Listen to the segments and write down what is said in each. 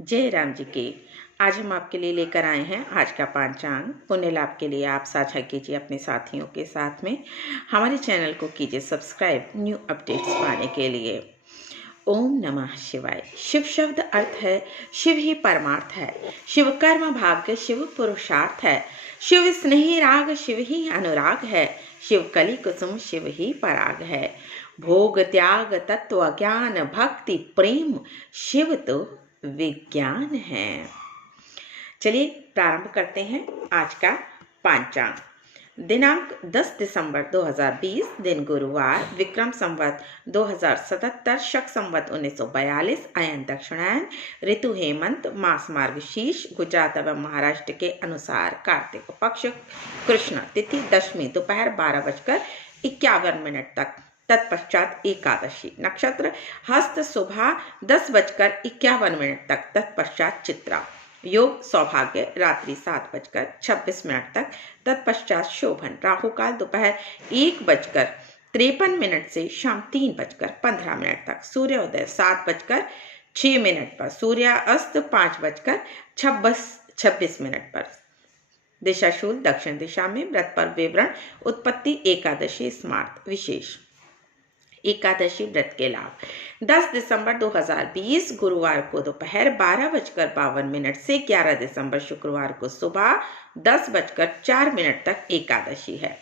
जय राम जी की। आज हम आपके लिए लेकर आए हैं आज का पांचांग। पुण्य लाभ के लिए आप साझा कीजिए अपने साथियों के साथ में। हमारे चैनल को कीजिए सब्सक्राइब न्यू अपडेट्स पाने के लिए। ओम नमः शिवाय। शिव शब्द अर्थ है शिव ही परमार्थ है, शिव कर्म भाग्य शिव पुरुषार्थ है, शिव स्नेही राग शिव ही अनुराग है, शिव कली कुसुम शिव ही पराग है। भोग त्याग तत्व ज्ञान भक्ति प्रेम शिव तो विज्ञान है। चलिए प्रारंभ करते हैं आज का पांचांग। दिनांक 10 दिसंबर 2020, दिन गुरुवार, विक्रम संवत 2077, शक संवत 1942, अयन दक्षिणायन, ऋतु हेमंत, मास मार्गशीर्ष, गुजरात एवं महाराष्ट्र के अनुसार कार्तिक पक्ष, कृष्ण तिथि दशमी दोपहर 12:51 तक, तत्पश्चात एकादशी, नक्षत्र हस्त सुबह 10:51 तक, तत्पश्चात चित्रा, योग सौभाग्य रात्रि 7:26 तक, तत्पश्चात शोभन, राहु काल दोपहर 1:53 से शाम 3:15 तक, सूर्योदय 7:06 पर, सूर्यास्त 5:26 पर, दिशाशूल दक्षिण दिशा में, व्रत पर विवरण, उत्पत्ति एकादशी स्मार्त विशेष। एकादशी व्रत के लाभ। 10 दिसंबर 2020 गुरुवार को दोपहर 12:52 से 11 दिसंबर शुक्रवार को सुबह 10:04 तक एकादशी है।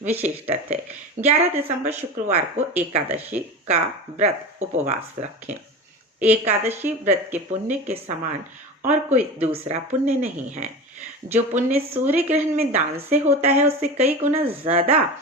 विशेष तथ्य: 11 दिसंबर शुक्रवार को एकादशी का व्रत उपवास रखें। एकादशी व्रत के पुण्य के समान और कोई दूसरा पुण्य नहीं है। जो पुण्य सूर्य ग्रहण में दान से होता है उससे कई गुना ज्यादा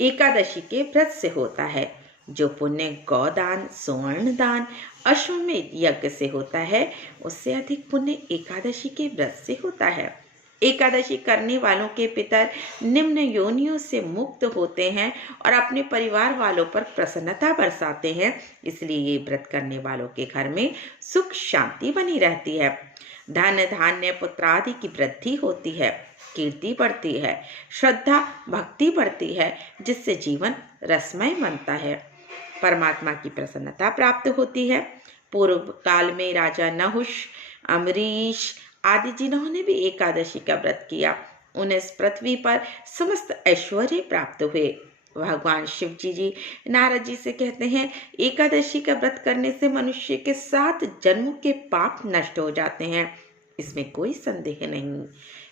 एकादशी के व्रत से होता है। जो पुण्य गौदान, स्वर्ण दान, अश्वमेध यज्ञ से होता है उससे अधिक पुण्य एकादशी के व्रत से होता है। एकादशी करने वालों के पितर निम्न योनियों से मुक्त होते हैं और अपने परिवार वालों पर प्रसन्नता बरसाते हैं, इसलिए ये व्रत करने वालों के घर में सुख शांति बनी रहती है। धन धान्य पुत्रादि की वृद्धि होती है, कीर्ति बढ़ती है, श्रद्धा भक्ति बढ़ती है, जिससे जीवन रसमय बनता है, परमात्मा की प्रसन्नता प्राप्त होती है। पूर्व काल में राजा नहुष, अम्बरीश आदि जिन्होंने भी एकादशी का व्रत किया उन्हें इस पृथ्वी पर समस्त ऐश्वर्य प्राप्त हुए। भगवान शिव जी नारद जी से कहते हैं, एकादशी का व्रत करने से मनुष्य के 7 जन्मों के पाप नष्ट हो जाते हैं, इसमें कोई संदेह नहीं।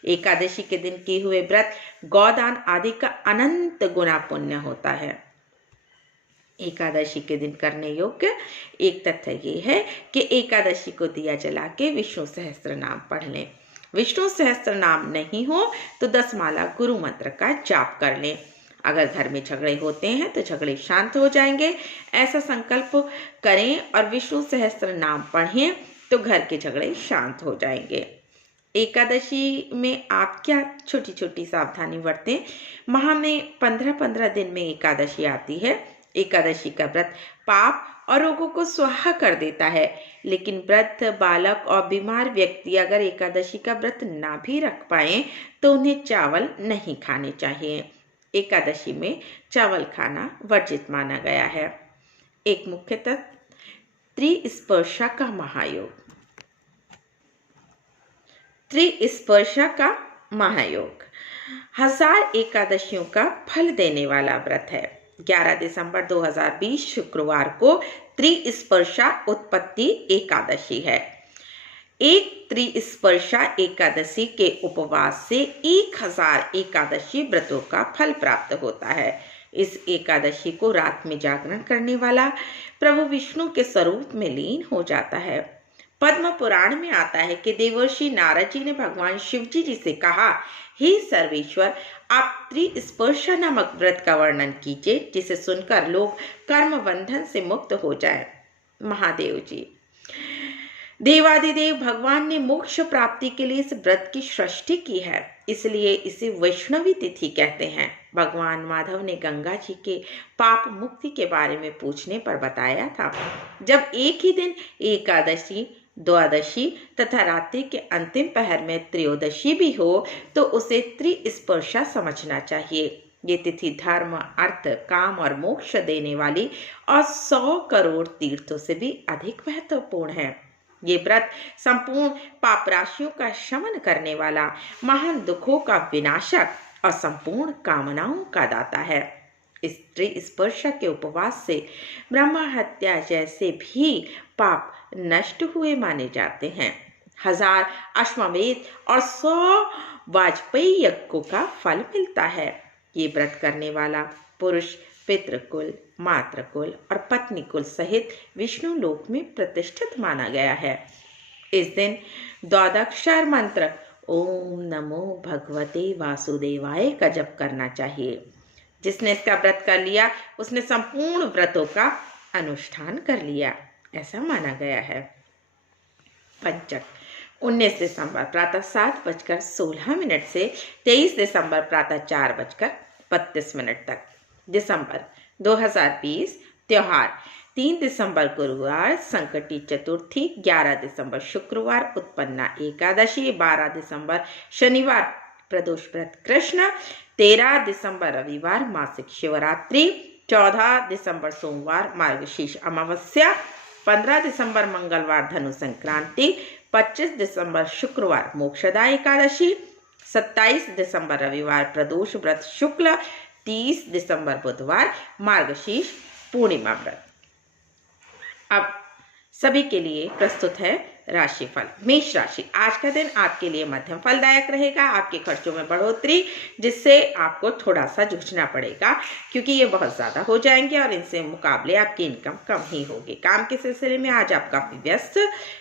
एकादशी के दिन किए हुए व्रत गौदान आदि का अनंत गुना पुण्य होता है। एकादशी के दिन करने योग्य एक तथ्य ये है कि एकादशी को दिया जला के विष्णु सहस्त्र नाम पढ़ लें। विष्णु सहस्त्र नाम नहीं हो तो 10 माला गुरु मंत्र का जाप कर लें। अगर घर में झगड़े होते हैं तो झगड़े शांत हो जाएंगे, ऐसा संकल्प करें और विष्णु सहस्त्र नाम पढ़ें तो घर के झगड़े शांत हो जाएंगे। एकादशी में आप क्या छोटी छोटी सावधानी बरतें। माह में 15-15 दिन में एकादशी आती है। एकादशी का व्रत पाप और रोगों को स्वाहा कर देता है, लेकिन वृद्ध, बालक और बीमार व्यक्ति अगर एकादशी का व्रत ना भी रख पाए तो उन्हें चावल नहीं खाने चाहिए। एकादशी में चावल खाना वर्जित माना गया है। एक मुख्यतः त्रिस्पर्शा का महायोग। त्रिस्पर्शा का महायोग 1000 एकादशियों का फल देने वाला व्रत है। 11 दिसंबर 2020 शुक्रवार को त्रिस्पर्शा उत्पत्ति एकादशी है। एक त्रिस्पर्शा एकादशी के उपवास से 1000 एकादशी व्रतों का फल प्राप्त होता है। इस एकादशी को रात में जागरण करने वाला प्रभु विष्णु के स्वरूप में लीन हो जाता है। पद्म पुराण में आता है कि देवर्षि नारद जी ने भगवान शिव जी से कहा, हे सर्वेश्वर, आप त्रिस्पर्शा नामक व्रत का वर्णन कीजिए जिसे सुनकर लोग कर्म बंधन से मुक्त हो जाएं। महादेव जी देवादिदेव भगवान ने मोक्ष प्राप्ति के लिए इस व्रत की सृष्टि की है, इसलिए इसे वैष्णवी तिथि कहते हैं। भगवान माधव ने गंगा जी के पाप मुक्ति के बारे में पूछने पर बताया था, जब एक ही दिन एकादशी, द्वादशी तथा रात्रि के अंतिम पहर में त्रयोदशी भी हो तो उसे त्रिस्पर्शा समझना चाहिए। ये तिथि धर्म, अर्थ, काम और मोक्ष देने वाली और 100 करोड़ तीर्थों से भी अधिक महत्वपूर्ण है। ये व्रत संपूर्ण पाप राशियों का शमन करने वाला, महान दुखों का विनाशक और संपूर्ण कामनाओं का दाता है। स्त्री स्पर्शक के उपवास से ब्रह्म हत्या जैसे भी पाप नष्ट हुए माने जाते हैं। 1000 अश्वमेध और 100 वाजपेयी यज्ञों का फल मिलता है। ये व्रत करने वाला पुरुष पितृकुल, मातृकुल और पत्नी कुल सहित विष्णु लोक में प्रतिष्ठित माना गया है। इस दिन 12 मंत्र ओम नमो भगवते वासुदेवाय का जप करना चाहिए। जिसने इसका व्रत कर लिया उसने संपूर्ण व्रतों का अनुष्ठान कर लिया, ऐसा माना गया है। पंचक 19 दिसंबर प्रातः 7:16 से 23 दिसंबर प्रातः 4:32 तक। दिसंबर 2020 त्योहार 3 दिसंबर गुरुवार संकटी चतुर्थी, 11 दिसंबर शुक्रवार उत्पन्ना एकादशी, 12 दिसंबर शनिवार प्रदोष व्रत कृष्ण, 13 दिसंबर रविवार मासिक शिवरात्रि, 14 दिसंबर सोमवार मार्गशीर्ष अमावस्या, 15 दिसंबर मंगलवार धनु संक्रांति, 25 दिसंबर शुक्रवार मोक्षदा एकादशी, 27 दिसंबर रविवार प्रदोष व्रत शुक्ल, 30 दिसंबर बुधवार मार्गशीर्ष पूर्णिमा व्रत। अब सभी के लिए प्रस्तुत है राशिफल। मेष राशि, आज का दिन आपके लिए मध्यम फलदायक रहेगा। आपके खर्चों में बढ़ोतरी, जिससे आपको थोड़ा सा जूझना पड़ेगा क्योंकि ये बहुत ज़्यादा हो जाएंगे और इनसे मुकाबले आपकी इनकम कम ही होगी। काम के सिलसिले में आज आप काफ़ी व्यस्त,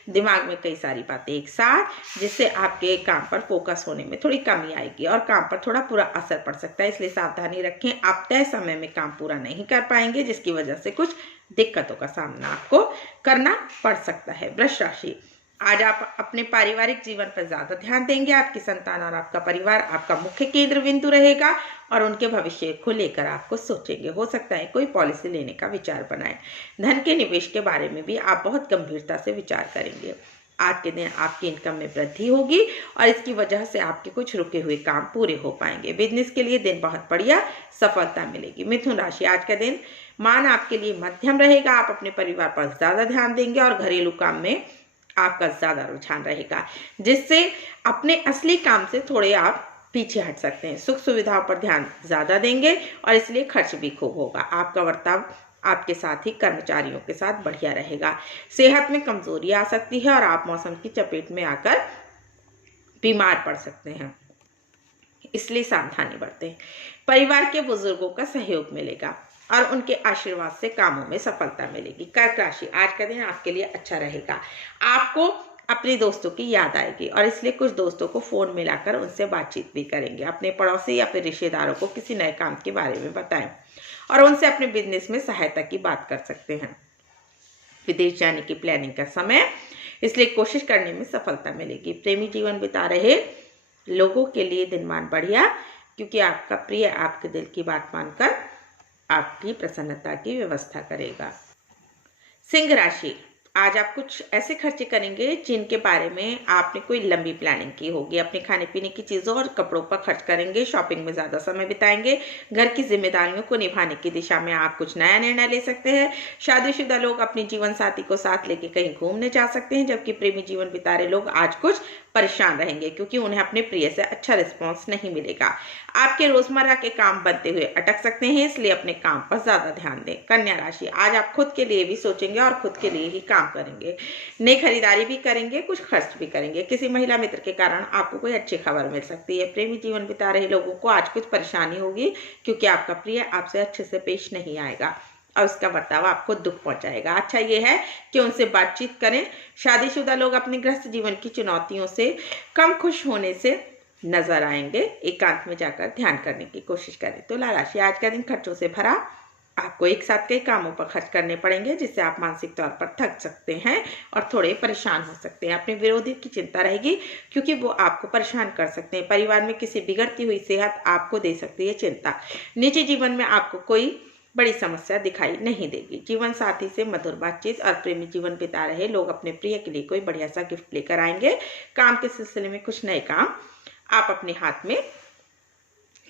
दिमाग में कई सारी बातें एक साथ, जिससे आपके काम पर फोकस होने में थोड़ी कमी आएगी और काम पर थोड़ा बुरा असर पड़ सकता है, इसलिए सावधानी रखें। आप तय समय में काम पूरा नहीं कर पाएंगे, जिसकी वजह से कुछ दिक्कतों का सामना आपको करना पड़ सकता है। वृष राशि, आज आप अपने पारिवारिक जीवन पर ज्यादा ध्यान देंगे। आपकी संतान और आपका परिवार आपका मुख्य केंद्र बिंदु रहेगा और उनके भविष्य को लेकर आपको सोचेंगे। हो सकता है कोई पॉलिसी लेने का विचार बनाएं। धन के निवेश के बारे में भी आप बहुत गंभीरता से विचार करेंगे। आज के दिन आपकी इनकम में वृद्धि होगी और इसकी वजह से आपके कुछ रुके हुए काम पूरे हो पाएंगे। बिजनेस के लिए दिन बहुत बढ़िया सफलता मिलेगी। मिथुन राशि, आज का दिन मान आपके लिए मध्यम रहेगा। आप अपने परिवार पर ज्यादा ध्यान देंगे और घरेलू काम में आपका ज्यादा रुझान रहेगा, जिससे अपने असली काम से थोड़े आप पीछे हट सकते हैं। सुख सुविधाओं पर ध्यान ज्यादा देंगे और इसलिए खर्च भी खूब होगा। आपका बर्ताव आपके साथ ही कर्मचारियों के साथ बढ़िया रहेगा। सेहत में कमजोरी आ सकती है और आप मौसम की चपेट में आकर बीमार पड़ सकते हैं, इसलिए सावधानी बरतें। परिवार के बुजुर्गों का सहयोग मिलेगा और उनके आशीर्वाद से कामों में सफलता मिलेगी। कर्क राशि, आज का दिन आपके लिए अच्छा रहेगा। आपको अपने दोस्तों की याद आएगी और इसलिए कुछ दोस्तों को फोन मिलाकर उनसे बातचीत भी करेंगे। अपने पड़ोसी या फिर रिश्तेदारों को किसी नए काम के बारे में बताएं और उनसे अपने बिजनेस में सहायता की बात कर सकते हैं। विदेश जाने की प्लानिंग का समय, इसलिए कोशिश करने में सफलता मिलेगी। प्रेमी जीवन बिता रहे लोगों के लिए दिनमान बढ़िया, क्योंकि आपका प्रिय आपके दिल की बात मानकर आपकी प्रसन्नता की व्यवस्था करेगा। सिंह राशि, आज आप कुछ ऐसे खर्चे करेंगे जिनके बारे में आपने कोई लंबी प्लानिंग की होगी। अपने खाने पीने की चीजों और कपड़ों पर खर्च करेंगे। शॉपिंग में ज्यादा समय बिताएंगे। घर की जिम्मेदारियों को निभाने की दिशा में आप कुछ नया निर्णय ले सकते हैं। शादीशुदा लोग अपने जीवन साथी को साथ लेके कहीं घूमने जा सकते हैं, जबकि प्रेमी जीवन बिता रहे लोग आज कुछ परेशान रहेंगे क्योंकि उन्हें अपने प्रिय से अच्छा रिस्पॉन्स नहीं मिलेगा। आपके रोजमर्रा के काम बनते हुए अटक सकते हैं, इसलिए अपने काम पर ज्यादा ध्यान दें। कन्या राशि, आज आप खुद के लिए भी सोचेंगे और खुद के लिए ही काम करेंगे। नई खरीदारी भी करेंगे, कुछ खर्च भी करेंगे। किसी महिला मित्र के कारण आपको कोई अच्छी खबर मिल सकती है। प्रेमी जीवन बिता रहे लोगों को आज कुछ परेशानी होगी क्योंकि आपका प्रिय आपसे अच्छे से पेश नहीं आएगा और उसका बर्ताव आपको दुख पहुंचाएगा। अच्छा ये है कि उनसे बातचीत करें। शादीशुदा लोग अपने गृहस्थ जीवन की चुनौतियों से कम खुश होने से नजर आएंगे। एकांत में जाकर ध्यान करने की कोशिश करें। तुला राशि, आज का दिन खर्चों से भरा। आपको एक साथ कई कामों पर खर्च करने पड़ेंगे, जिससे आप मानसिक तौर पर थक सकते हैं और थोड़े परेशान हो सकते हैं। अपने विरोधी की चिंता रहेगी क्योंकि वो आपको परेशान कर सकते हैं। परिवार में किसी बिगड़ती हुई सेहत आपको दे सकती है चिंता। निजी जीवन में आपको कोई बड़ी समस्या दिखाई नहीं देगी। जीवन साथी से मधुर बातचीत और प्रेमी जीवन बिता रहे लोग अपने प्रिय के लिए कोई बढ़िया सा गिफ्ट लेकर आएंगे। काम के सिलसिले में कुछ नए काम आप अपने हाथ में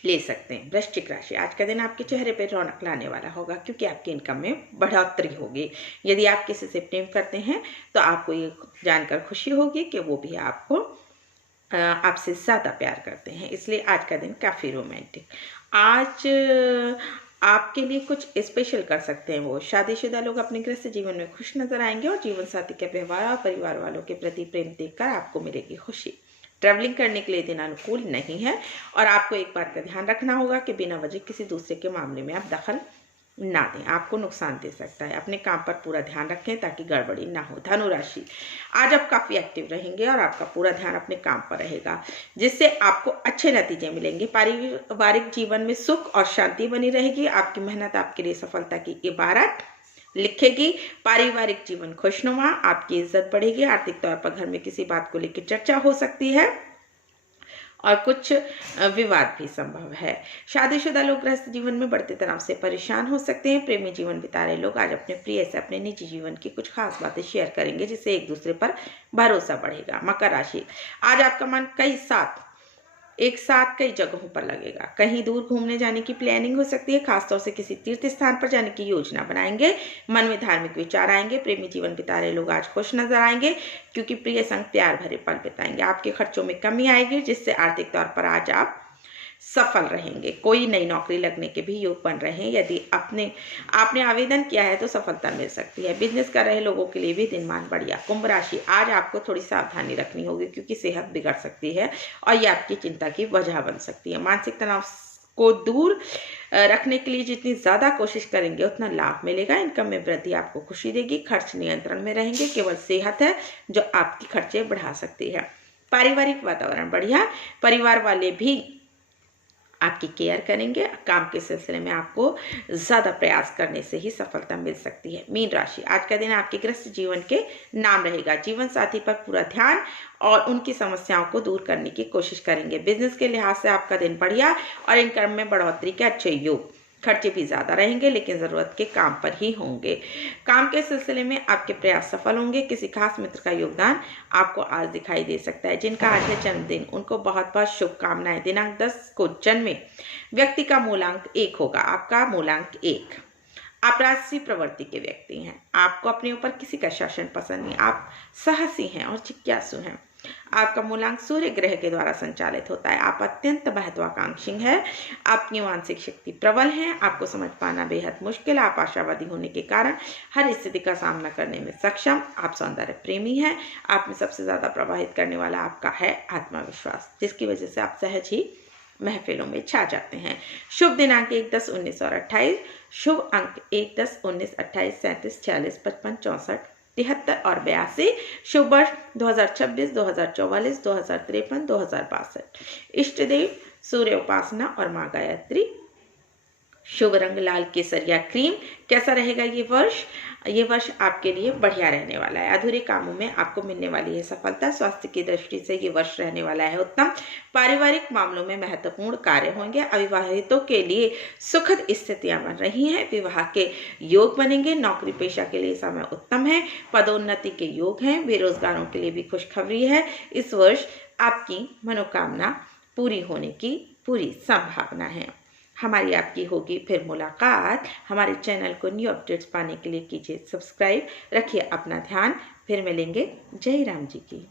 ले सकते हैं। वृश्चिक राशि, आज का दिन आपके चेहरे पर रौनक लाने वाला होगा क्योंकि आपकी इनकम में बढ़ोतरी होगी। यदि आप किसी से प्रेम करते हैं तो आपको ये जानकर खुशी होगी कि वो भी आपको आपसे ज़्यादा प्यार करते हैं, इसलिए आज का दिन काफ़ी रोमांटिक। आज आपके लिए कुछ स्पेशल कर सकते हैं वो। शादीशुदा लोग अपने गृहस्थ जीवन में खुश नजर आएंगे और जीवन साथी के व्यवहार और परिवार वालों के प्रति प्रेम देखकर आपको मिलेगी खुशी। ट्रैवलिंग करने के लिए दिन अनुकूल नहीं है और आपको एक बात का ध्यान रखना होगा कि बिना वजह किसी दूसरे के मामले में आप दखल ना दें, आपको नुकसान दे सकता है। अपने काम पर पूरा ध्यान रखें ताकि गड़बड़ी ना हो। धनु राशि, आज आप काफ़ी एक्टिव रहेंगे और आपका पूरा ध्यान अपने काम पर रहेगा जिससे आपको अच्छे नतीजे मिलेंगे। पारिवारिक जीवन में सुख और शांति बनी रहेगी। आपकी मेहनत आपके लिए सफलता की इबारत लिखेगी। पारिवारिक जीवन खुशनुमा, आपकी इज्जत बढ़ेगी। आर्थिक तौर पर घर में किसी बात को लेकर चर्चा हो सकती है और कुछ विवाद भी संभव है। शादीशुदा लोग गृहस्थ जीवन में बढ़ते तनाव से परेशान हो सकते हैं। प्रेमी जीवन बिता रहे लोग आज अपने प्रिय से अपने निजी जीवन की कुछ खास बातें शेयर करेंगे जिससे एक दूसरे पर भरोसा बढ़ेगा। मकर राशि, आज आपका मन एक साथ कई जगहों पर लगेगा। कहीं दूर घूमने जाने की प्लानिंग हो सकती है, खासतौर से किसी तीर्थ स्थान पर जाने की योजना बनाएंगे। मन में धार्मिक विचार आएंगे। प्रेमी जीवन बिता रहे लोग आज खुश नजर आएंगे क्योंकि प्रिय संग प्यार भरे पल बिताएंगे। आपके खर्चों में कमी आएगी जिससे आर्थिक तौर पर आज आप सफल रहेंगे। कोई नई नौकरी लगने के भी योग बन रहे हैं। यदि आपने आवेदन किया है तो सफलता मिल सकती है। बिजनेस कर रहे लोगों के लिए भी दिनमान बढ़िया। कुंभ राशि, आज आपको थोड़ी सावधानी रखनी होगी क्योंकि सेहत बिगड़ सकती है और ये आपकी चिंता की वजह बन सकती है। मानसिक तनाव को दूर रखने के लिए जितनी ज़्यादा कोशिश करेंगे उतना लाभ मिलेगा। इनकम में वृद्धि आपको खुशी देगी। खर्च नियंत्रण में रहेंगे। केवल सेहत है जो आपकी खर्चे बढ़ा सकती है। पारिवारिक वातावरण बढ़िया। परिवार वाले भी आपकी केयर करेंगे। काम के सिलसिले में आपको ज़्यादा प्रयास करने से ही सफलता मिल सकती है। मीन राशि, आज का दिन आपके गृहस्थ जीवन के नाम रहेगा। जीवन साथी पर पूरा ध्यान और उनकी समस्याओं को दूर करने की कोशिश करेंगे। बिजनेस के लिहाज से आपका दिन बढ़िया और इनकम में बढ़ोतरी के अच्छे योग। खर्चे भी ज़्यादा रहेंगे लेकिन ज़रूरत के काम पर ही होंगे। काम के सिलसिले में आपके प्रयास सफल होंगे। किसी खास मित्र का योगदान आपको आज दिखाई दे सकता है। जिनका आज है जन्मदिन उनको बहुत बहुत शुभकामनाएं। दिनांक 10 को जन्मे व्यक्ति का मूलांक 1 होगा। आपका मूलांक 1। आप राजसी प्रवृत्ति के व्यक्ति हैं। आपको अपने ऊपर किसी का शासन पसंद नहीं। आप साहसी हैं और जिज्ञासु हैं। आपका मूलांक सूर्य ग्रह के द्वारा संचालित होता है। आप अत्यंत महत्वाकांक्षी हैं। आपकी मानसिक शक्ति प्रबल है। आपको समझ पाना बेहद मुश्किल। आप आशावादी होने के कारण हर स्थिति का सामना करने में सक्षम। आप सौंदर्य प्रेमी हैं। आप में सबसे ज्यादा प्रभावित करने वाला आपका है आत्मविश्वास, जिसकी वजह से आप सहज ही महफिलों में छा जाते हैं। शुभ दिनांक 1, 10, 19 और 28। शुभ अंक 1, 10, 19, 28, 37, 46, 55, 64, 73 और 82। शुभ वर्ष 2026, 2044, 2053, 2062। इष्ट देव सूर्य उपासना और माँ गायत्री। शुभ रंग लाल केसरिया क्रीम। कैसा रहेगा ये वर्ष? ये वर्ष आपके लिए बढ़िया रहने वाला है। अधूरे कामों में आपको मिलने वाली है सफलता। स्वास्थ्य की दृष्टि से ये वर्ष रहने वाला है उत्तम। पारिवारिक मामलों में महत्वपूर्ण कार्य होंगे। अविवाहितों के लिए सुखद स्थितियां बन रही हैं। विवाह के योग बनेंगे। नौकरी पेशा के लिए समय उत्तम है। पदोन्नति के योग हैं। बेरोजगारों के लिए भी खुशखबरी है। इस वर्ष आपकी मनोकामना पूरी होने की पूरी संभावना है। हमारी आपकी होगी फिर मुलाकात। हमारे चैनल को न्यू अपडेट्स पाने के लिए कीजिए सब्सक्राइब। रखिए अपना ध्यान। फिर मिलेंगे। जय राम जी की।